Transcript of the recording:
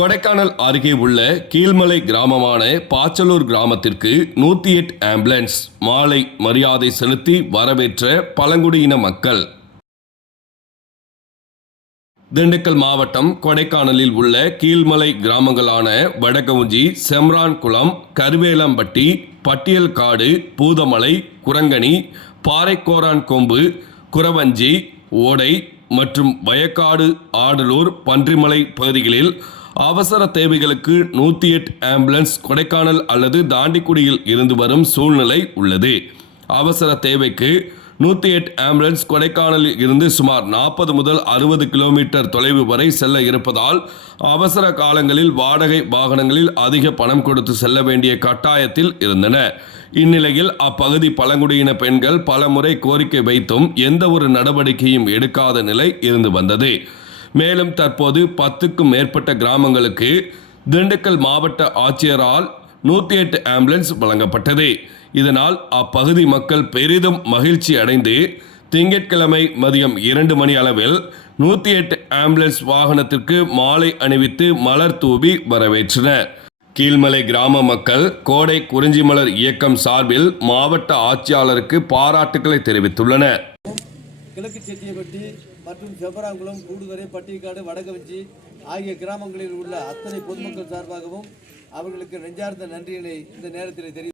கொடைக்கானல் அருகே உள்ள கீழ்மலை கிராமமான பாச்சலூர் கிராமத்திற்கு 108 ஆம்புலன்ஸ் மாலை மரியாதை செலுத்தி வரவேற்ற பழங்குடியின மக்கள். திண்டுக்கல் மாவட்டம் கொடைக்கானலில் உள்ள கீழ்மலை கிராமங்களான வடகவுஞ்சி, செம்ரான்குளம், கருவேலம்பட்டி, பட்டியல்காடு, பூதமலை, குரங்கணி, பாறைக்கோரான் கொம்பு, குரவஞ்சி, ஓடை மற்றும் வயக்காடு, ஆடலூர், பன்றிமலை பகுதிகளில் அவசர தேவைகளுக்கு 108 ஆம்புலன்ஸ் கொடைக்கானல் அல்லது தாண்டிக்குடியில் இருந்து வரும் சூழ்நிலை உள்ளது. அவசர தேவைக்கு 108 ஆம்புலன்ஸ் கொடைக்கானலில் இருந்து சுமார் 40 முதல் 60 கிலோமீட்டர் தொலைவு வரை செல்ல இருப்பதால் அவசர காலங்களில் வாடகை வாகனங்களில் அதிக பணம் கொடுத்து செல்ல வேண்டிய கட்டாயத்தில் இருந்தன. இந்நிலையில் அப்பகுதி பழங்குடியின பெண்கள் பலமுறை கோரிக்கை வைத்தும் எந்த ஒரு நடவடிக்கையும் எடுக்காத நிலை இருந்து வந்தது. மேலும் தற்போது 10க்கும் மேற்பட்ட கிராமங்களுக்கு திண்டுக்கல் மாவட்ட ஆட்சியரால் 108 ஆம்புலன்ஸ் வழங்கப்பட்டது. இதனால் அப்பகுதி மக்கள் பெரிதும் மகிழ்ச்சி அடைந்து திங்கட்கிழமை மதியம் 2 மணி அளவில் 108 ஆம்புலன்ஸ் வாகனத்திற்கு மாலை அணிவித்து மலர் தூவி வரவேற்றனர். கீழ்மலை கிராம மக்கள் கோடை குறிஞ்சி மலர் இயக்கம் சார்பில் மாவட்ட ஆட்சியாளருக்கு பாராட்டுக்களை தெரிவித்துள்ளனர். கிழக்கு செட்டியப்பட்டி மற்றும் செம்பராங்குளம், கூடுதுறை, பட்டியக்காடு, வடகவஞ்சி ஆகிய கிராமங்களில் உள்ள அத்தனை பொதுமக்கள் சார்பாகவும் அவர்களுக்கு நெஞ்சார்ந்த நன்றியினை இந்த நேரத்தில் தெரிவித்துள்ளேன்.